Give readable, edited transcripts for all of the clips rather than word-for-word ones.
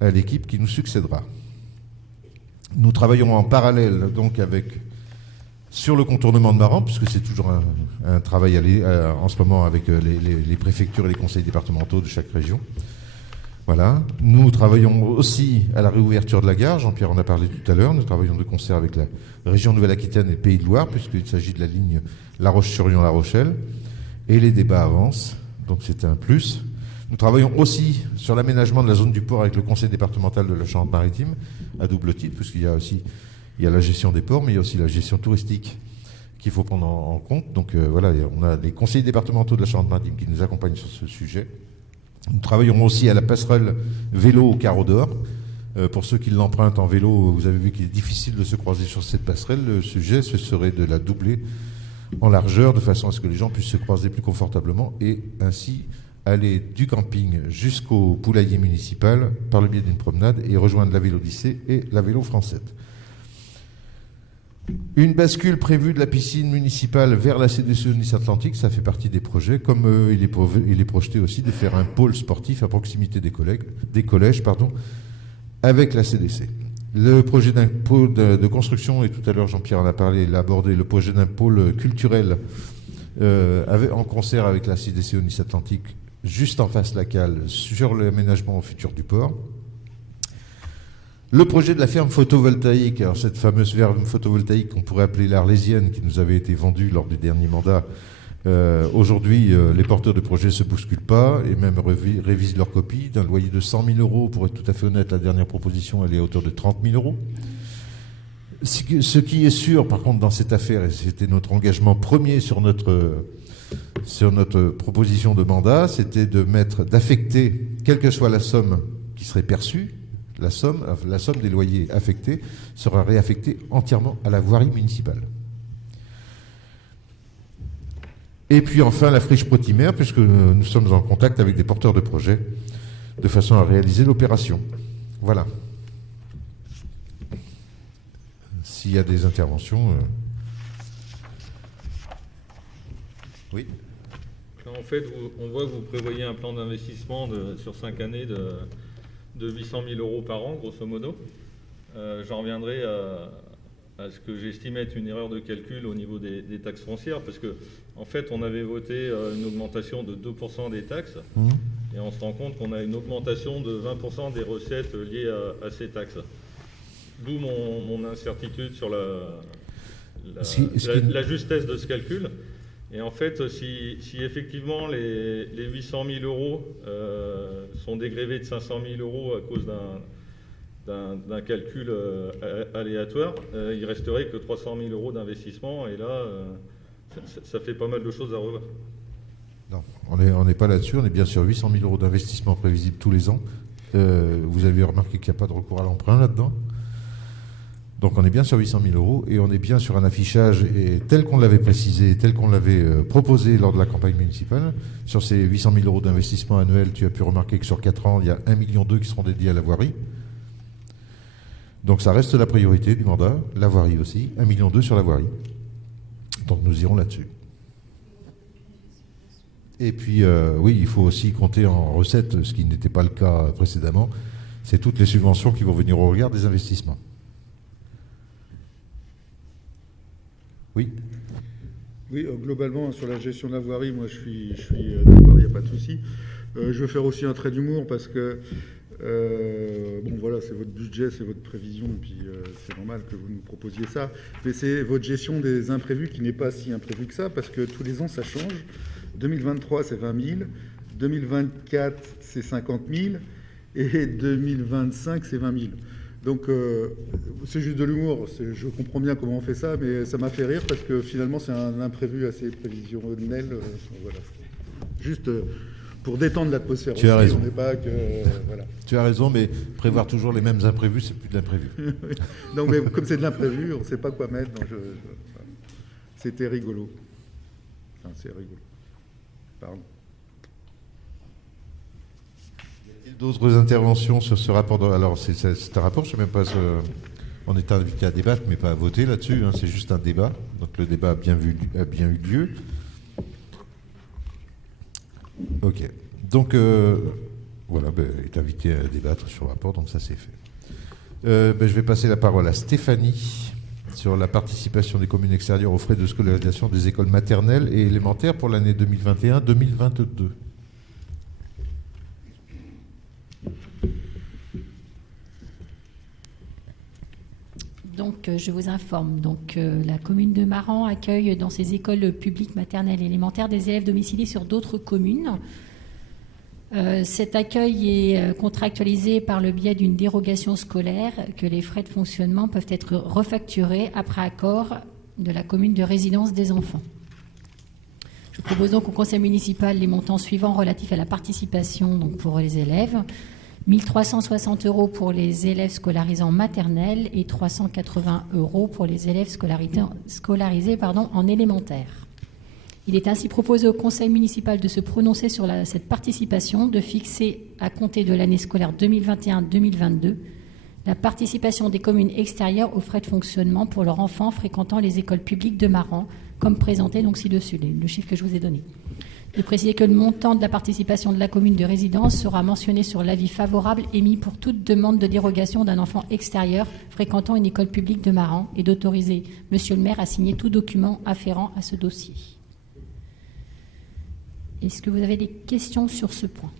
à l'équipe qui nous succédera. Nous travaillerons en parallèle donc sur le contournement de Maran, puisque c'est toujours un travail en ce moment avec les préfectures et les conseils départementaux de chaque région. Voilà. Nous travaillons aussi à la réouverture de la gare, Jean-Pierre en a parlé tout à l'heure. Nous travaillons de concert avec la région Nouvelle-Aquitaine et le Pays de Loire, puisqu'il s'agit de la ligne La Roche-sur-Yon-La Rochelle. Et les débats avancent, donc c'est un plus. Nous travaillons aussi sur l'aménagement de la zone du port avec le conseil départemental de la Charente-Maritime, à double titre, puisqu'il y a la gestion des ports, mais il y a aussi la gestion touristique qu'il faut prendre en compte. Donc voilà, on a les conseillers départementaux de la Charente-Maritime qui nous accompagnent sur ce sujet. Nous travaillerons aussi à la passerelle vélo au carreau d'or. Pour ceux qui l'empruntent en vélo, vous avez vu qu'il est difficile de se croiser sur cette passerelle. Le sujet, ce serait de la doubler en largeur, de façon à ce que les gens puissent se croiser plus confortablement et ainsi aller du camping jusqu'au poulailler municipal par le biais d'une promenade et rejoindre la Vélodyssée et la Vélo Française. Une bascule prévue de la piscine municipale vers la CDC Nice Atlantique, ça fait partie des projets, comme il est projeté aussi de faire un pôle sportif à proximité des collèges, avec la CDC. Le projet d'un pôle de construction, et tout à l'heure Jean-Pierre en a parlé, il a abordé le projet d'un pôle culturel en concert avec la CDC Nice Atlantique, juste en face la cale, sur l'aménagement au futur du port. Le projet de la ferme photovoltaïque, alors cette fameuse ferme photovoltaïque qu'on pourrait appeler l'Arlésienne, qui nous avait été vendue lors du dernier mandat, aujourd'hui, les porteurs de projets ne se bousculent pas et même révisent leur copie. D'un loyer de 100 000 euros, pour être tout à fait honnête, la dernière proposition, elle est à hauteur de 30 000 euros. Ce qui est sûr, par contre, dans cette affaire, et c'était notre engagement premier sur notre proposition de mandat, c'était d'affecter, quelle que soit la somme qui serait perçue, la somme des loyers affectés sera réaffectée entièrement à la voirie municipale. Et puis enfin, la friche Protimère, puisque nous sommes en contact avec des porteurs de projets, de façon à réaliser l'opération. Voilà. S'il y a des interventions... Oui. En fait, on voit que vous prévoyez un plan d'investissement sur 5 années de 800 000 euros par an, grosso modo. J'en reviendrai à ce que j'estime être une erreur de calcul au niveau des taxes foncières, parce que en fait, on avait voté une augmentation de 2% des taxes, et on se rend compte qu'on a une augmentation de 20% des recettes liées à ces taxes. D'où mon incertitude sur la justesse de ce calcul. Et en fait, si effectivement les 800 000 euros sont dégrevés de 500 000 euros à cause d'un calcul aléatoire, il resterait que 300 000 euros d'investissement, et là, ça fait pas mal de choses à revoir. Non, on n'est pas là-dessus, on est bien sur 800 000 euros d'investissement prévisible tous les ans. Vous avez remarqué qu'il n'y a pas de recours à l'emprunt là-dedans. Donc on est bien sur 800 000 euros et on est bien sur un affichage tel qu'on l'avait précisé, tel qu'on l'avait proposé lors de la campagne municipale. Sur ces 800 000 euros d'investissement annuel, tu as pu remarquer que sur 4 ans, il y a 1,2 million qui seront dédiés à la voirie. Donc ça reste la priorité du mandat, la voirie aussi, 1,2 million sur la voirie. Donc nous irons là-dessus. Et puis oui, il faut aussi compter en recettes, ce qui n'était pas le cas précédemment, c'est toutes les subventions qui vont venir au regard des investissements. Oui. Oui, globalement, sur la gestion de la voirie, moi je suis d'accord, il n'y a pas de souci. Je veux faire aussi un trait d'humour parce que, bon voilà, c'est votre budget, c'est votre prévision, et puis c'est normal que vous nous proposiez ça. Mais c'est votre gestion des imprévus qui n'est pas si imprévu que ça, parce que tous les ans ça change. 2023, c'est 20 000, 2024, c'est 50 000, et 2025, c'est 20 000. Donc, c'est juste de l'humour. Je comprends bien comment on fait ça, mais ça m'a fait rire parce que finalement, c'est un imprévu assez prévisionnel. Voilà. Juste pour détendre l'atmosphère. Tu as raison. On n'est pas que, voilà. Tu as raison, mais prévoir toujours les mêmes imprévus, c'est plus de l'imprévu. Non, mais comme c'est de l'imprévu, on ne sait pas quoi mettre. Donc c'était rigolo. Enfin, c'est rigolo. Pardon. D'autres interventions sur ce rapport Alors, c'est un rapport, je ne sais même pas... On est invité à débattre, mais pas à voter là-dessus. Hein, c'est juste un débat. Donc, le débat a bien eu lieu. OK. Donc, voilà, est invité à débattre sur le rapport, donc ça c'est fait. Je vais passer la parole à Stéphanie sur la participation des communes extérieures aux frais de scolarisation des écoles maternelles et élémentaires pour l'année 2021-2022. Donc, je vous informe. Donc, la commune de Maran accueille dans ses écoles publiques maternelles et élémentaires des élèves domiciliés sur d'autres communes. Cet accueil est contractualisé par le biais d'une dérogation scolaire que les frais de fonctionnement peuvent être refacturés après accord de la commune de résidence des enfants. Je propose donc au conseil municipal les montants suivants relatifs à la participation donc pour les élèves. 1 360 € pour les élèves scolarisés en maternelle et 380 € pour les élèves scolarisés en élémentaire. Il est ainsi proposé au conseil municipal de se prononcer sur cette participation, de fixer à compter de l'année scolaire 2021-2022 la participation des communes extérieures aux frais de fonctionnement pour leurs enfants fréquentant les écoles publiques de Maran, comme présenté donc ci-dessus, le chiffre que je vous ai donné. De préciser que le montant de la participation de la commune de résidence sera mentionné sur l'avis favorable émis pour toute demande de dérogation d'un enfant extérieur fréquentant une école publique de Maran et d'autoriser Monsieur le maire à signer tout document afférent à ce dossier. Est-ce que vous avez des questions sur ce point?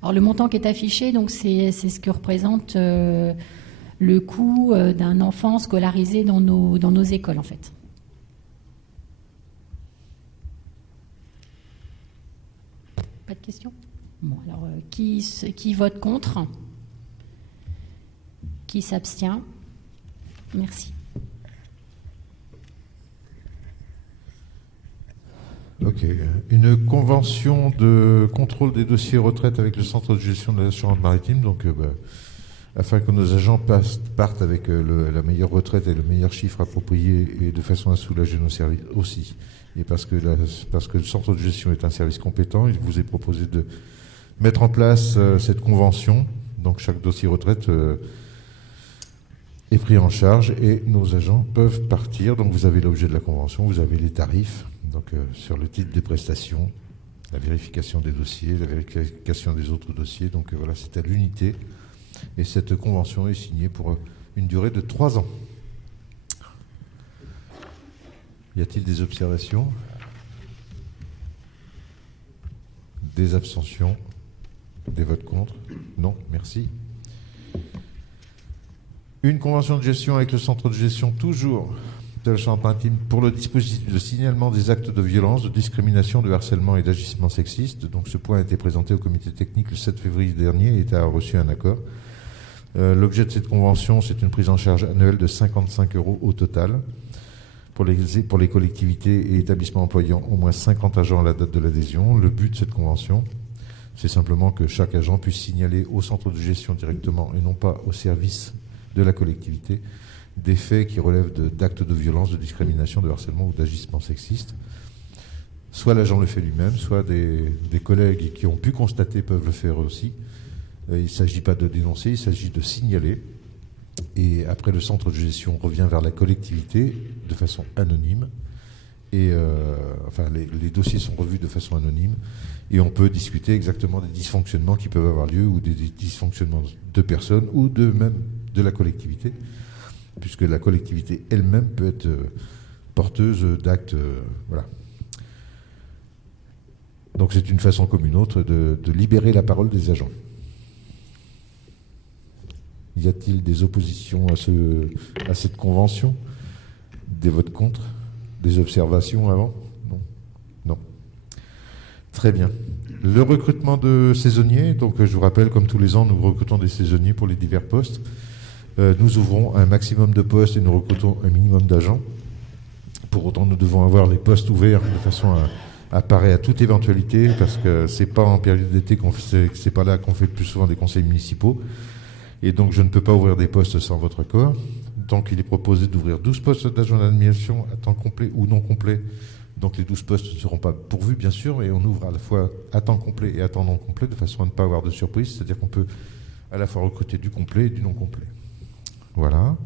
Alors le montant qui est affiché, donc c'est ce que représente le coût d'un enfant scolarisé dans nos écoles en fait. Pas de questions? Bon, alors qui vote contre? Qui s'abstient? Merci. Ok. Une convention de contrôle des dossiers retraite avec le centre de gestion de l'assurance maritime, donc afin que nos agents partent avec la meilleure retraite et le meilleur chiffre approprié et de façon à soulager nos services aussi. Et parce que le centre de gestion est un service compétent, il vous est proposé de mettre en place cette convention. Donc chaque dossier retraite est pris en charge et nos agents peuvent partir. Donc vous avez l'objet de la convention, vous avez les tarifs, donc sur le titre des prestations, la vérification des dossiers, la vérification des autres dossiers. Donc voilà, c'est à l'unité. Et cette convention est signée pour une durée de 3 ans. Y a-t-il des observations? Des abstentions? Des votes contre? Non, merci. Une convention de gestion avec le centre de gestion, toujours de la Charente-Maritime, pour le dispositif de signalement des actes de violence, de discrimination, de harcèlement et d'agissement sexiste. Donc ce point a été présenté au comité technique le 7 février dernier et a reçu un accord. L'objet de cette convention, c'est une prise en charge annuelle de 55 € au total pour les collectivités et établissements employant au moins 50 agents à la date de l'adhésion. Le but de cette convention, c'est simplement que chaque agent puisse signaler au centre de gestion directement et non pas au service de la collectivité des faits qui relèvent d'actes de violence, de discrimination, de harcèlement ou d'agissement sexiste. Soit l'agent le fait lui-même, soit des collègues qui ont pu constater peuvent le faire aussi. Il ne s'agit pas de dénoncer, il s'agit de signaler. Et après, le centre de gestion revient vers la collectivité de façon anonyme. Et les dossiers sont revus de façon anonyme. Et on peut discuter exactement des dysfonctionnements qui peuvent avoir lieu ou des dysfonctionnements de personnes ou même de la collectivité, puisque la collectivité elle-même peut être porteuse d'actes. Voilà. Donc c'est une façon comme une autre de libérer la parole des agents. Y a-t-il des oppositions à cette convention? Des votes contre? Des observations avant? Non. Non. Très bien. Le recrutement de saisonniers, donc je vous rappelle, comme tous les ans, nous recrutons des saisonniers pour les divers postes. Nous ouvrons un maximum de postes et nous recrutons un minimum d'agents. Pour autant, nous devons avoir les postes ouverts de façon à parer à toute éventualité, parce que c'est pas en période d'été c'est pas là qu'on fait le plus souvent des conseils municipaux. Et donc, je ne peux pas ouvrir des postes sans votre accord. Donc, il est proposé d'ouvrir 12 postes d'agents d'administration à temps complet ou non complet. Donc, les 12 postes ne seront pas pourvus, bien sûr, mais on ouvre à la fois à temps complet et à temps non complet, de façon à ne pas avoir de surprise. C'est-à-dire qu'on peut à la fois recruter du complet et du non complet. Voilà.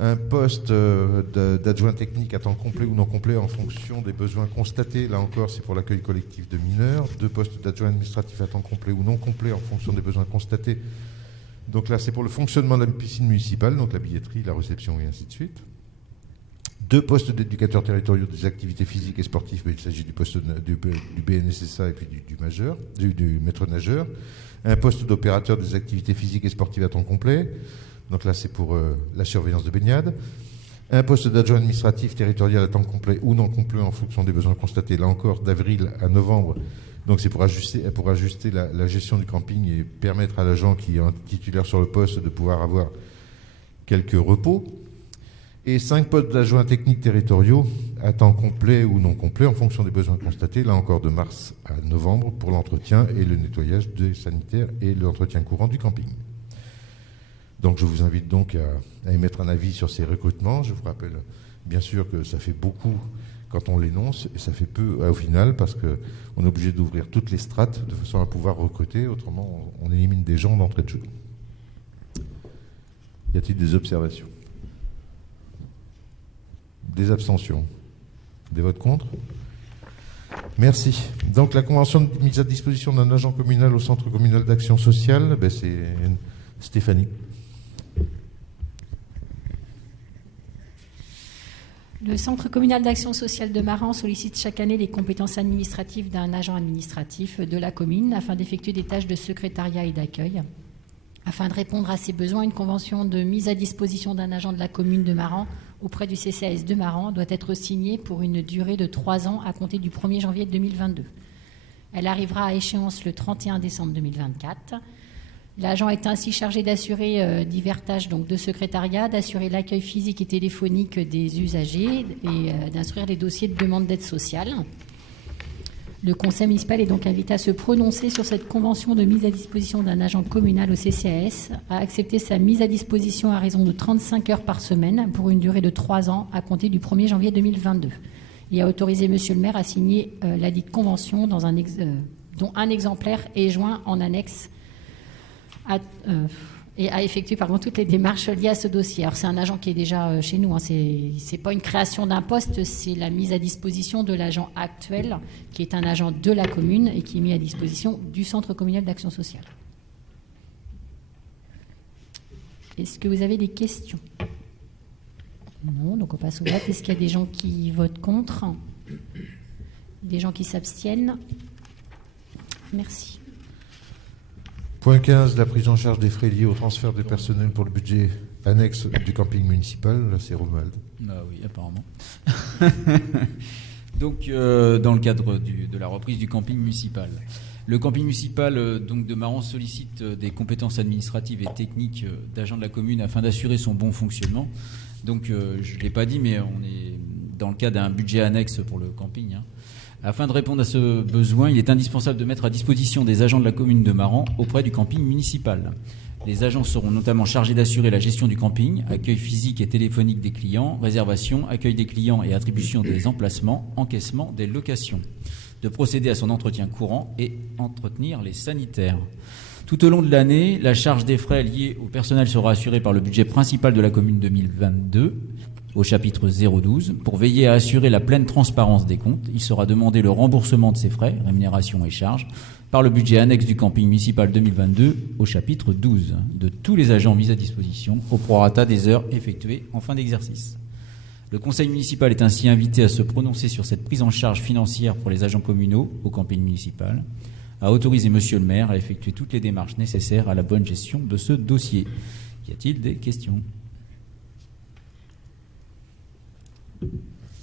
Un poste d'adjoint technique à temps complet ou non complet en fonction des besoins constatés. Là encore, c'est pour l'accueil collectif de mineurs. 2 postes d'adjoint administratif à temps complet ou non complet en fonction des besoins constatés. Donc là, c'est pour le fonctionnement de la piscine municipale, donc la billetterie, la réception et ainsi de suite. 2 postes d'éducateurs territoriaux des activités physiques et sportives, mais il s'agit du poste du BNSSA et puis du maître nageur. Un poste d'opérateur des activités physiques et sportives à temps complet. Donc là, c'est pour la surveillance de baignade. Un poste d'adjoint administratif territorial à temps complet ou non complet en fonction des besoins constatés. Là encore, d'avril à novembre. Donc c'est pour ajuster la gestion du camping et permettre à l'agent qui est un titulaire sur le poste de pouvoir avoir quelques repos. Et 5 postes d'adjoints techniques territoriaux à temps complet ou non complet en fonction des besoins constatés, là encore de mars à novembre, pour l'entretien et le nettoyage des sanitaires et l'entretien courant du camping. Donc je vous invite donc à émettre un avis sur ces recrutements. Je vous rappelle bien sûr que ça fait beaucoup quand on l'énonce et ça fait peu au final parce qu'on est obligé d'ouvrir toutes les strates de façon à pouvoir recruter, autrement on élimine des gens d'entrée de jeu. Y a-t-il des observations ? Des abstentions? Des votes contre? Merci. Donc la convention de mise à disposition d'un agent communal au centre communal d'action sociale, c'est Stéphanie. Le Centre communal d'action sociale de Maran sollicite chaque année les compétences administratives d'un agent administratif de la commune afin d'effectuer des tâches de secrétariat et d'accueil. Afin de répondre à ces besoins, une convention de mise à disposition d'un agent de la commune de Maran auprès du CCAS de Maran doit être signée pour une durée de 3 ans à compter du 1er janvier 2022. Elle arrivera à échéance le 31 décembre 2024. L'agent est ainsi chargé d'assurer divers tâches donc de secrétariat, d'assurer l'accueil physique et téléphonique des usagers et d'instruire les dossiers de demande d'aide sociale. Le conseil municipal est donc invité à se prononcer sur cette convention de mise à disposition d'un agent communal au CCAS, à accepter sa mise à disposition à raison de 35 heures par semaine pour une durée de 3 ans à compter du 1er janvier 2022 et à autoriser Monsieur le maire à signer la dite convention dont un exemplaire est joint en annexe et à effectuer toutes les démarches liées à ce dossier. Alors c'est un agent qui est déjà chez nous, c'est pas une création d'un poste, c'est la mise à disposition de l'agent actuel, qui est un agent de la commune et qui est mis à disposition du Centre communal d'action sociale. Est-ce que vous avez des questions? Non, donc on passe au vote. Est-ce qu'il y a des gens qui votent contre? Des gens qui s'abstiennent? Merci. Point 15, la prise en charge des frais liés au transfert de personnel pour le budget annexe du camping municipal. Là, c'est Romuald. Ah oui, apparemment. Donc, dans le cadre de la reprise du camping municipal. Le camping municipal donc, de Maran sollicite des compétences administratives et techniques d'agents de la commune afin d'assurer son bon fonctionnement. Donc, je ne l'ai pas dit, mais on est dans le cas d'un budget annexe pour le camping. Afin de répondre à ce besoin, il est indispensable de mettre à disposition des agents de la commune de Maran auprès du camping municipal. Les agents seront notamment chargés d'assurer la gestion du camping, accueil physique et téléphonique des clients, réservation, accueil des clients et attribution des emplacements, encaissement des locations, de procéder à son entretien courant et entretenir les sanitaires. Tout au long de l'année, la charge des frais liés au personnel sera assurée par le budget principal de la commune 2022, au chapitre 012. Pour veiller à assurer la pleine transparence des comptes, il sera demandé le remboursement de ces frais, rémunérations et charges, par le budget annexe du camping municipal 2022 au chapitre 12 de tous les agents mis à disposition au prorata des heures effectuées en fin d'exercice. Le conseil municipal est ainsi invité à se prononcer sur cette prise en charge financière pour les agents communaux au camping municipal, à autoriser monsieur le maire à effectuer toutes les démarches nécessaires à la bonne gestion de ce dossier. Y a-t-il des questions ?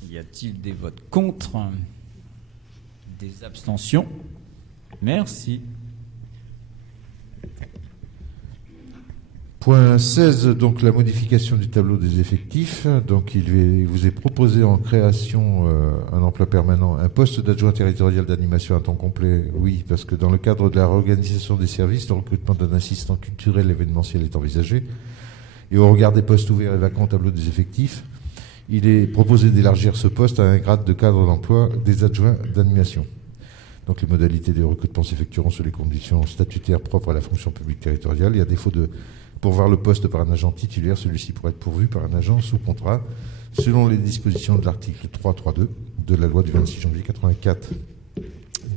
Y a-t-il des votes contre? Des abstentions? Merci. Point 16, donc la modification du tableau des effectifs. Donc il vous est proposé en création un emploi permanent, un poste d'adjoint territorial d'animation à temps complet. Oui, parce que dans le cadre de la réorganisation des services, le recrutement d'un assistant culturel événementiel est envisagé. Et au regard des postes ouverts et vacants au tableau des effectifs, il est proposé d'élargir ce poste à un grade de cadre d'emploi des adjoints d'animation. Donc les modalités de recrutement s'effectueront sur les conditions statutaires propres à la fonction publique territoriale. Et à défaut de pourvoir le poste par un agent titulaire, celui-ci pourrait être pourvu par un agent sous contrat, selon les dispositions de l'article 332 de la loi du 26 janvier 84.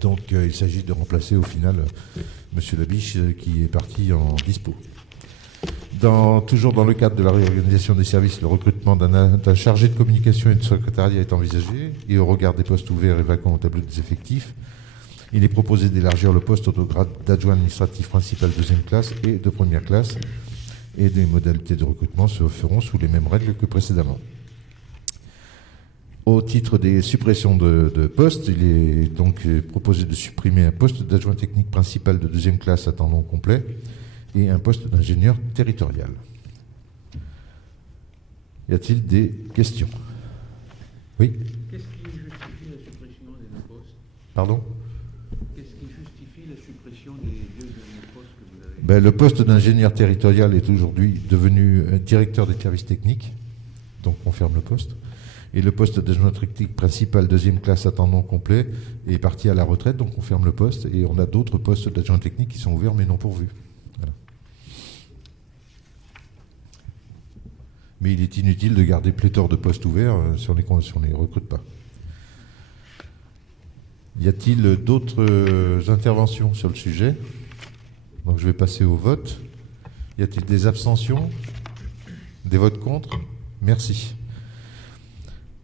Donc il s'agit de remplacer au final M. Labiche qui est parti en dispo. Toujours dans le cadre de la réorganisation des services, le recrutement d'un chargé de communication et de secrétariat est envisagé, et au regard des postes ouverts et vacants au tableau des effectifs, il est proposé d'élargir le poste au grade d'adjoint administratif principal deuxième classe et de première classe, et des modalités de recrutement se feront sous les mêmes règles que précédemment. Au titre des suppressions de postes, il est donc proposé de supprimer un poste d'adjoint technique principal de deuxième classe à temps non complet et un poste d'ingénieur territorial. Y a-t-il des questions? Oui? Qu'est-ce qui justifie la suppression des deux postes? Pardon? Qu'est-ce qui justifie la suppression des deux derniers postes que vous avez? Le poste d'ingénieur territorial est aujourd'hui devenu directeur des services techniques, donc on ferme le poste. Et le poste d'adjoint technique principal deuxième classe à temps non complet est parti à la retraite, donc on ferme le poste. Et on a d'autres postes d'adjoint technique qui sont ouverts mais non pourvus. Voilà. Mais il est inutile de garder pléthore de postes ouverts si on les recrute pas. Y a-t-il d'autres interventions sur le sujet? Donc je vais passer au vote. Y a-t-il des abstentions? Des votes contre? Merci.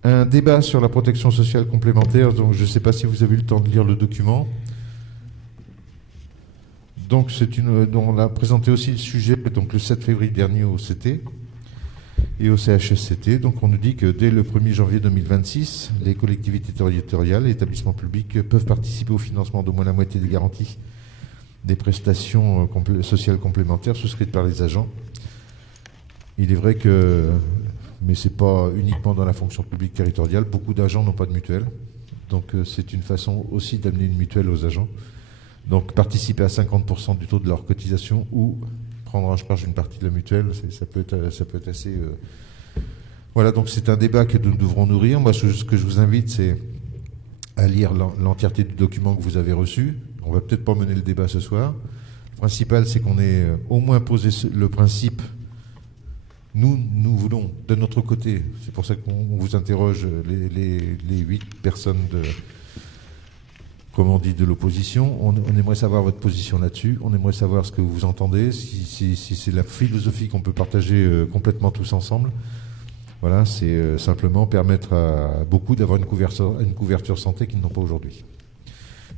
Un débat sur la protection sociale complémentaire. Donc je ne sais pas si vous avez eu le temps de lire le document. Donc on a présenté aussi le sujet donc le 7 février dernier au CT et au CHSCT. Donc on nous dit que dès le 1er janvier 2026, les collectivités territoriales et établissements publics peuvent participer au financement d'au moins la moitié des garanties des prestations sociales complémentaires souscrites par les agents. Il est vrai que, mais ce n'est pas uniquement dans la fonction publique territoriale, beaucoup d'agents n'ont pas de mutuelle. Donc c'est une façon aussi d'amener une mutuelle aux agents. Donc participer à 50% du taux de leur cotisation ou prendre en charge une partie de la mutuelle, ça peut être assez... Voilà, donc c'est un débat que nous devrons nourrir. Moi, ce que je vous invite, c'est à lire l'entièreté du document que vous avez reçu. On ne va peut-être pas mener le débat ce soir. Le principal, c'est qu'on ait au moins posé le principe. Nous voulons, de notre côté, c'est pour ça qu'on vous interroge, les 8 personnes de l'opposition, on aimerait savoir votre position là-dessus, on aimerait savoir ce que vous entendez, si c'est la philosophie qu'on peut partager complètement tous ensemble. Voilà, c'est simplement permettre à beaucoup d'avoir une couverture santé qu'ils n'ont pas aujourd'hui.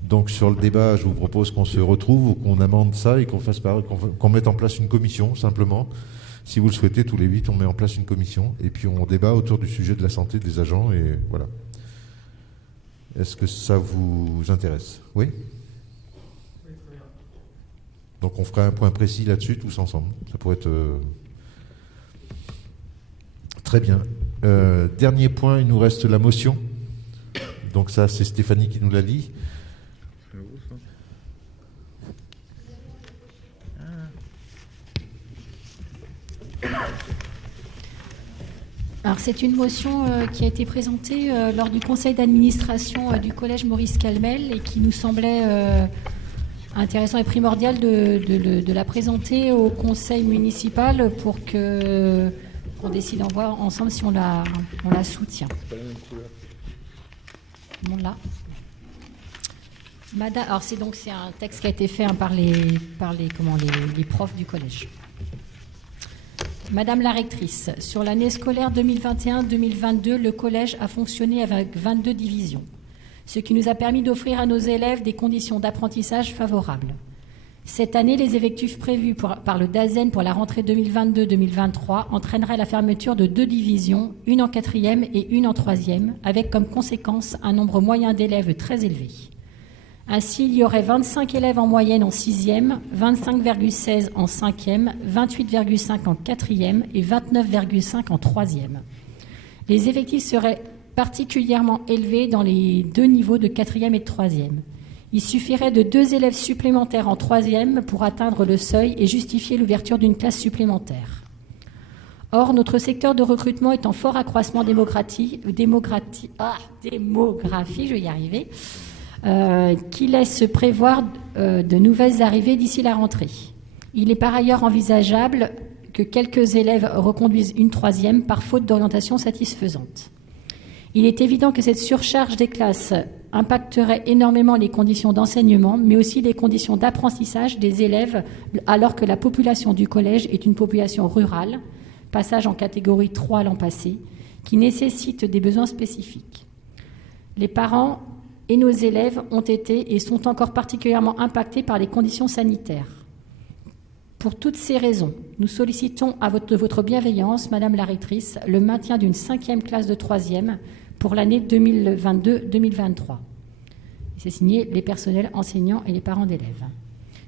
Donc sur le débat, je vous propose qu'on se retrouve ou qu'on amende ça et qu'on mette en place une commission, simplement. Si vous le souhaitez, tous les 8, on met en place une commission et puis on débat autour du sujet de la santé des agents et voilà. Est-ce que ça vous intéresse? Oui? Donc on fera un point précis là-dessus tous ensemble. Ça pourrait être très bien. Dernier point, il nous reste la motion. Donc ça, c'est Stéphanie qui nous l'a dit. Alors c'est une motion qui a été présentée lors du conseil d'administration du collège Maurice Calmel et qui nous semblait intéressant et primordial de la présenter au conseil municipal pour qu'on décide en voir ensemble si on la soutient. C'est pas la même couleur. Bon, là. Alors c'est un texte qui a été fait par les profs du collège. Madame la rectrice, sur l'année scolaire 2021-2022, le collège a fonctionné avec 22 divisions, ce qui nous a permis d'offrir à nos élèves des conditions d'apprentissage favorables. Cette année, les effectifs prévus par le DAZEN pour la rentrée 2022-2023 entraîneraient la fermeture de 2 divisions, une en 4e et une en 3e, avec comme conséquence un nombre moyen d'élèves très élevé. Ainsi, il y aurait 25 élèves en moyenne en 6e, 25,16 en 5e, 28,5 en 4e et 29,5 en 3e. Les effectifs seraient particulièrement élevés dans les 2 niveaux de 4e et de 3e. Il suffirait de 2 élèves supplémentaires en 3e pour atteindre le seuil et justifier l'ouverture d'une classe supplémentaire. Or, notre secteur de recrutement est en fort accroissement démographique, je vais y arriver. qui laisse prévoir de nouvelles arrivées d'ici la rentrée. Il est par ailleurs envisageable que quelques élèves reconduisent une troisième par faute d'orientation satisfaisante. Il est évident que cette surcharge des classes impacterait énormément les conditions d'enseignement, mais aussi les conditions d'apprentissage des élèves, alors que la population du collège est une population rurale, passage en catégorie 3 l'an passé, qui nécessite des besoins spécifiques. Les parents et nos élèves ont été et sont encore particulièrement impactés par les conditions sanitaires. Pour toutes ces raisons, nous sollicitons de votre bienveillance, Madame la rectrice, le maintien d'une 5e classe de 3e pour l'année 2022-2023. C'est signé les personnels enseignants et les parents d'élèves.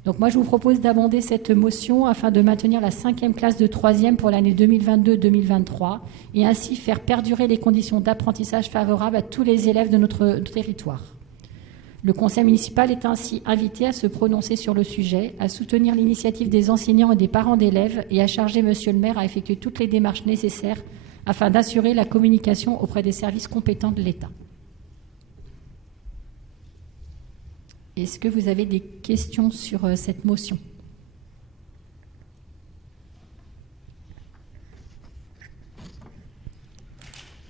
Donc moi, je vous propose d'amender cette motion afin de maintenir la 5e classe de 3e pour l'année 2022-2023 et ainsi faire perdurer les conditions d'apprentissage favorables à tous les élèves de notre territoire. Le conseil municipal est ainsi invité à se prononcer sur le sujet, à soutenir l'initiative des enseignants et des parents d'élèves et à charger monsieur le maire à effectuer toutes les démarches nécessaires afin d'assurer la communication auprès des services compétents de l'État. Est-ce que vous avez des questions sur cette motion ?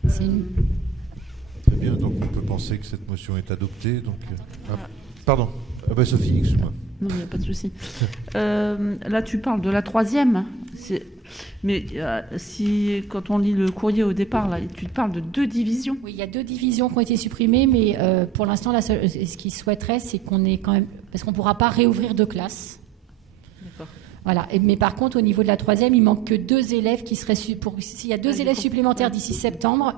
C'est une... Très bien, donc on peut penser que cette motion est adoptée. Donc, pardon, Sophie, excuse-moi. Non, il n'y a pas de souci. Là, tu parles de la 3e. Mais si, quand on lit le courrier au départ, là, tu parles de 2 divisions. Oui, il y a 2 divisions qui ont été supprimées, mais pour l'instant, ce qu'ils souhaiteraient, c'est qu'on ait quand même... Parce qu'on ne pourra pas réouvrir 2 classes. D'accord. Voilà. Mais par contre, au niveau de la 3e, il manque que 2 élèves qui seraient... S'il y a 2 élèves supplémentaires d'ici septembre,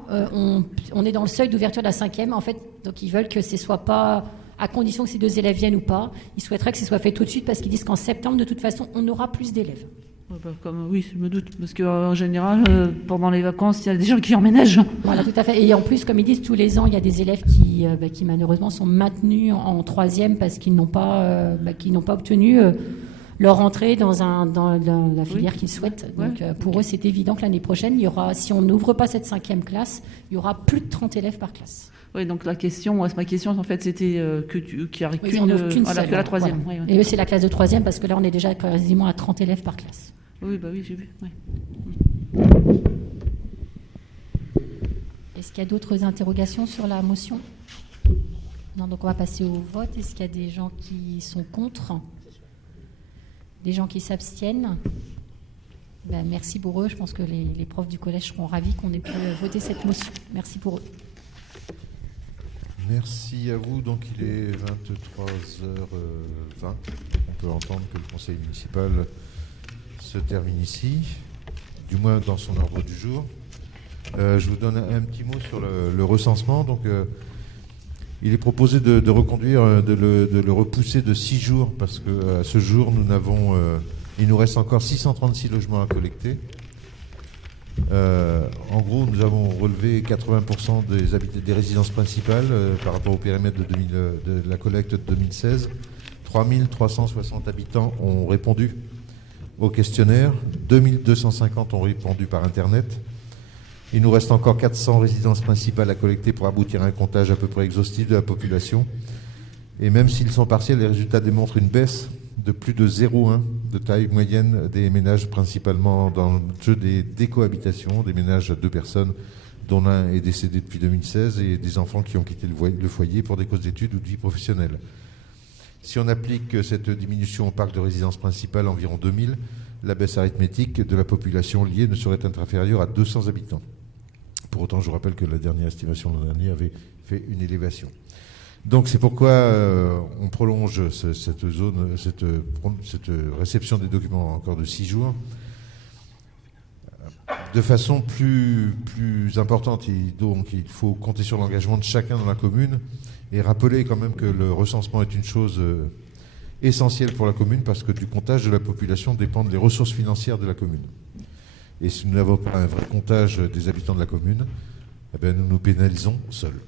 on est dans le seuil d'ouverture de la 5e, en fait. Donc, ils veulent que ce ne soit pas... À condition que ces 2 élèves viennent ou pas, ils souhaiteraient que ce soit fait tout de suite parce qu'ils disent qu'en septembre, de toute façon, on aura plus d'élèves. Oui, je me doute, parce qu'en général, pendant les vacances, il y a des gens qui emménagent. Voilà, tout à fait. Et en plus, comme ils disent, tous les ans, il y a des élèves qui malheureusement sont maintenus en 3e parce qu'ils n'ont pas, obtenu leur entrée dans la filière qu'ils souhaitent. Donc, pour eux, c'est évident que l'année prochaine, il y aura, si on n'ouvre pas cette 5e classe, il y aura plus de 30 élèves par classe. Oui, donc ma question, en fait, c'était qu'il n'y a Oui, que la 3e. Voilà. Oui. Et eux, c'est la classe de 3e parce que là, on est déjà quasiment à 30 élèves par classe. Oui, j'ai vu. Oui. Est-ce qu'il y a d'autres interrogations sur la motion ? Non, donc on va passer au vote. Est-ce qu'il y a des gens qui sont contre ? Des gens qui s'abstiennent ? Merci pour eux. Je pense que les profs du collège seront ravis qu'on ait pu voter cette motion. Merci pour eux. Merci à vous. Donc il est 23h20. On peut entendre que le conseil municipal se termine ici, du moins dans son ordre du jour. Je vous donne un petit mot sur le recensement. Donc, il est proposé de reconduire, de le repousser de 6 jours, parce qu'à ce jour, il nous reste encore 636 logements à collecter. En gros, nous avons relevé 80% des résidences principales par rapport au périmètre de la collecte de 2016. 3360 habitants ont répondu au questionnaire, 2250 ont répondu par Internet. Il nous reste encore 400 résidences principales à collecter pour aboutir à un comptage à peu près exhaustif de la population. Et même s'ils sont partiels, les résultats démontrent une baisse de plus de 0,1 de taille moyenne des ménages, principalement dans le jeu des cohabitations, des ménages à 2 personnes, dont l'un est décédé depuis 2016, et des enfants qui ont quitté le foyer pour des causes d'études ou de vie professionnelle. Si on applique cette diminution au parc de résidence principale, environ 2000, la baisse arithmétique de la population liée ne saurait être inférieure à 200 habitants. Pour autant, je vous rappelle que la dernière estimation de l'an dernier avait fait une élévation. Donc c'est pourquoi on prolonge cette réception des documents encore de 6 jours. De façon plus importante, donc il faut compter sur l'engagement de chacun dans la commune et rappeler quand même que le recensement est une chose essentielle pour la commune, parce que du comptage de la population dépendent les ressources financières de la commune. Et si nous n'avons pas un vrai comptage des habitants de la commune, nous nous pénalisons seuls.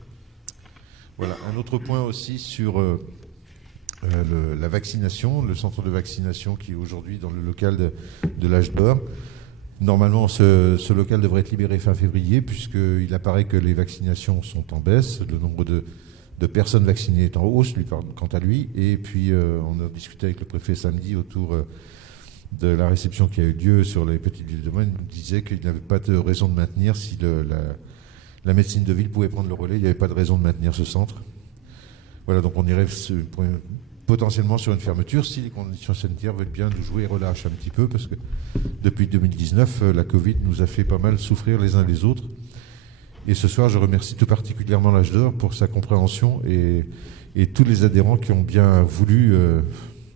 Voilà, un autre point aussi sur la vaccination, le centre de vaccination qui est aujourd'hui dans le local de l'Âge d'Or. Normalement, ce local devrait être libéré fin février, puisqu'il apparaît que les vaccinations sont en baisse. Le nombre de de personnes vaccinées est en hausse, lui, quant à lui. Et puis, on a discuté avec le préfet samedi autour de la réception qui a eu lieu sur les petites villes de moyenne. Il disait qu'il n'avait pas de raison de maintenir, si la médecine de ville pouvait prendre le relais, il n'y avait pas de raison de maintenir ce centre. Voilà, donc on irait potentiellement sur une fermeture si les conditions sanitaires veulent bien nous jouer relâche un petit peu, parce que depuis 2019, la Covid nous a fait pas mal souffrir les uns les autres. Et ce soir, je remercie tout particulièrement l'Âge d'Or pour sa compréhension et tous les adhérents qui ont bien voulu,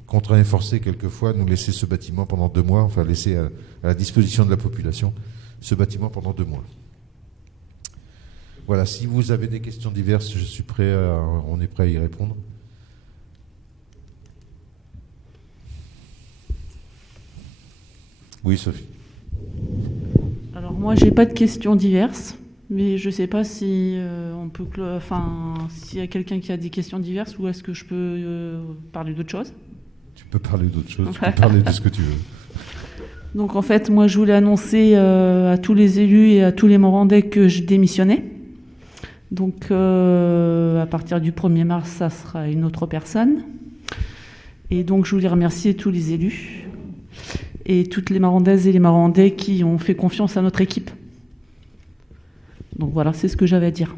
contraint et forcé quelquefois, nous laisser ce bâtiment pendant 2 mois, enfin laisser à la disposition de la population ce bâtiment pendant 2 mois. Voilà, si vous avez des questions diverses, on est prêt à y répondre. Oui, Sophie. Alors moi, j'ai pas de questions diverses, mais je sais pas si on peut, s'il y a quelqu'un qui a des questions diverses, ou est-ce que je peux parler d'autre chose? Tu peux parler d'autre chose, tu peux parler de ce que tu veux. Donc en fait, moi, je voulais annoncer à tous les élus et à tous les Morandais que je démissionnais. Donc à partir du 1er mars, ça sera une autre personne. Et donc je voulais remercier tous les élus et toutes les Marandaises et les Marandais qui ont fait confiance à notre équipe. Donc voilà, c'est ce que j'avais à dire.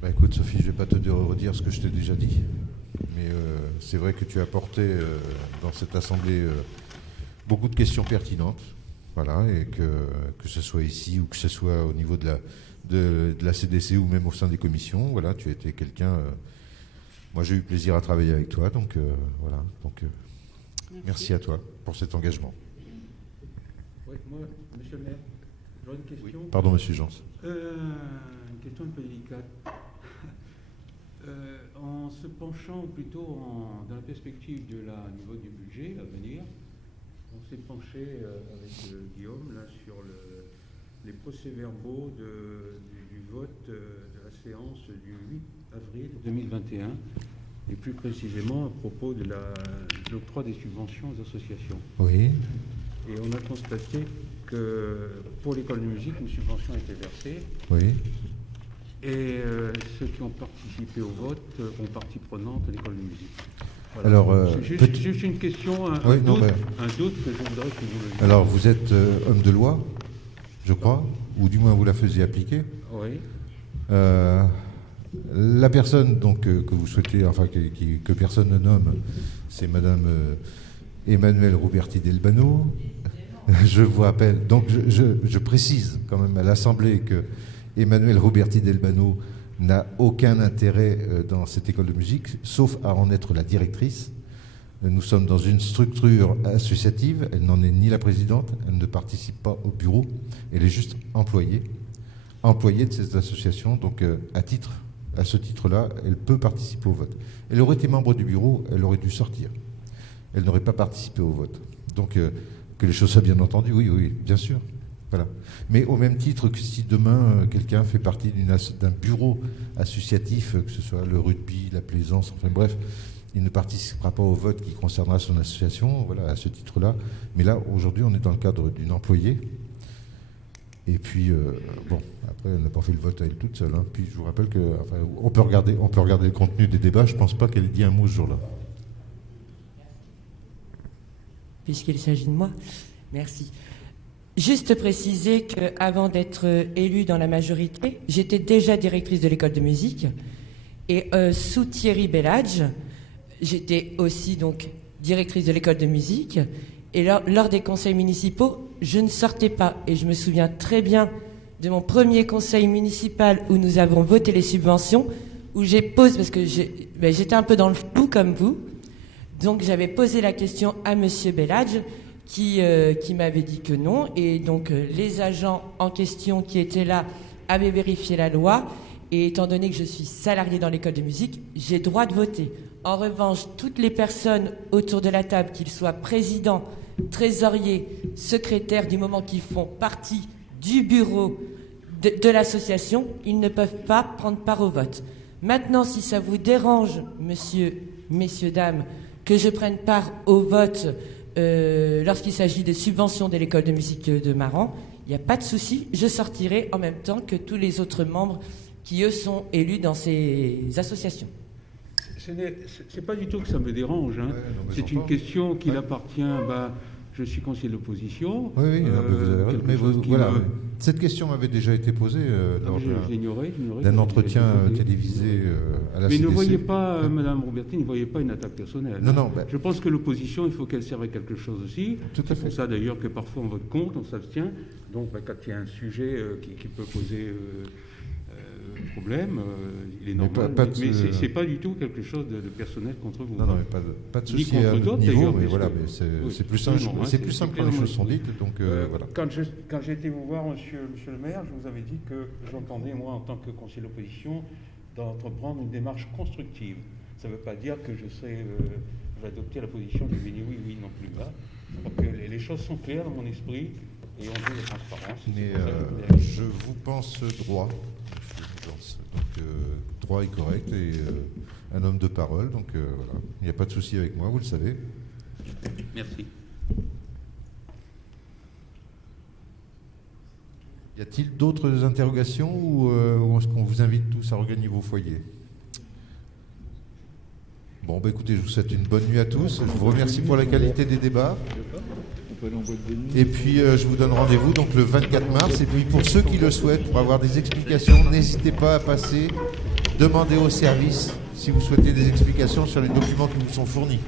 Bah écoute Sophie, je ne vais pas te redire ce que je t'ai déjà dit, mais c'est vrai que tu as apporté dans cette assemblée beaucoup de questions pertinentes, voilà, et que ce soit ici ou que ce soit au niveau de la CDC ou même au sein des commissions, voilà, tu as été quelqu'un... moi j'ai eu plaisir à travailler avec toi, donc voilà, donc merci à toi pour cet engagement. Oui, moi, monsieur le maire, j'aurais une question. Oui. Pardon, monsieur Jans. Une question un peu délicate. En se penchant plutôt dans la perspective du niveau du budget à venir, on s'est penché avec Guillaume là, sur les procès-verbaux du vote de la séance du 8 avril 2021, et plus précisément à propos de l'octroi des subventions aux associations. Oui. Et on a constaté que pour l'école de musique, une subvention a été versée. Oui. Et ceux qui ont participé au vote ont partie prenante à l'école de musique. Voilà. Alors, juste une question, un doute que je voudrais que vous le... Alors, vous êtes homme de loi, je crois, ou du moins vous la faisiez appliquer. Oui. La personne donc, que vous souhaitez, enfin que personne ne nomme, c'est Madame Emmanuelle Rouberti Delbano. Je vous rappelle, donc je précise quand même à l'Assemblée que Emmanuelle Rouberti Delbano n'a aucun intérêt dans cette école de musique, sauf à en être la directrice. Nous sommes dans une structure associative, elle n'en est ni la présidente, elle ne participe pas au bureau, elle est juste employée de cette association, donc à ce titre-là, elle peut participer au vote. Elle aurait été membre du bureau, elle aurait dû sortir. Elle n'aurait pas participé au vote. Donc, que les choses soient bien entendues, oui, bien sûr. Voilà. Mais au même titre que si demain, quelqu'un fait partie d'un bureau associatif, que ce soit le rugby, la plaisance, enfin bref, il ne participera pas au vote qui concernera son association, voilà, à ce titre-là. Mais là, aujourd'hui, on est dans le cadre d'une employée. Et puis, bon, après, elle n'a pas fait le vote à elle toute seule. Hein. Puis, je vous rappelle que, enfin, on peut regarder le contenu des débats. Je ne pense pas qu'elle ait dit un mot ce jour-là. Puisqu'il s'agit de moi, merci. Juste préciser qu'avant d'être élue dans la majorité, j'étais déjà directrice de l'école de musique. Et sous Thierry Bellage, j'étais aussi donc directrice de l'école de musique. Et lors des conseils municipaux, je ne sortais pas. Et je me souviens très bien de mon premier conseil municipal où nous avons voté les subventions, où j'ai posé, parce que j'étais un peu dans le flou comme vous, donc j'avais posé la question à Monsieur Bellage, qui m'avait dit que non. Et donc les agents en question qui étaient là avaient vérifié la loi. Et étant donné que je suis salariée dans l'école de musique, j'ai droit de voter. En revanche, toutes les personnes autour de la table, qu'ils soient présidents, trésoriers, secrétaires, du moment qu'ils font partie du bureau de l'association, ils ne peuvent pas prendre part au vote. Maintenant, si ça vous dérange, messieurs, dames, que je prenne part au vote lorsqu'il s'agit de subventions de l'école de musique de Maran, il n'y a pas de souci, je sortirai en même temps que tous les autres membres qui, eux, sont élus dans ces associations. C'est pas du tout que ça me dérange. Hein. Ouais, non, mais C'est une j'entends. question qui appartient. Je suis conseiller de l'opposition. Oui, non, mais vous avez raison. quelque Mais chose qui voilà, me- cette question m'avait déjà été posée lors Je l'ignorais. d'un entretien télévisé à la Mais CDC. ne voyez pas, Madame Robertine, ne voyez pas une attaque personnelle. Non, non, Je pense que l'opposition, il faut qu'elle serve à quelque chose aussi. Tout à C'est fait. pour ça d'ailleurs que parfois on vote contre, on s'abstient. Donc quand il y a un sujet qui peut poser problème, il est Mais normal. pas de- Mais c'est pas du tout quelque chose de personnel contre vous. Non, non, mais pas de Ni souci contre à notre d'autres, niveau, d'ailleurs, mais puisque- voilà, mais c'est Oui, plus simple, non, non, c'est hein, plus c'est simple quand les clair, choses sont moi, dites, donc voilà. Quand j'ai été vous voir, monsieur le maire, je vous avais dit que j'entendais, moi, en tant que conseiller de l'opposition, d'entreprendre une démarche constructive. Ça ne veut pas dire que je vais adopter la position du oui, oui non plus. Là. Donc les choses sont claires dans mon esprit et on veut la transparence. et c'est Mais pour ça que je voulais aller. je vous pense droit. Je vous pense. Donc droit et correct et un homme de parole. Donc voilà, il n'y a pas de souci avec moi, vous le savez. Merci. Y a-t-il d'autres interrogations ou est-ce qu'on vous invite tous à regagner vos foyers? Bon, bah écoutez, je vous souhaite une bonne nuit à tous. Je vous remercie pour la qualité des débats. Et puis, je vous donne rendez-vous donc le 24 mars. Et puis, pour ceux qui le souhaitent, pour avoir des explications, n'hésitez pas à passer, demander au service si vous souhaitez des explications sur les documents qui vous sont fournis.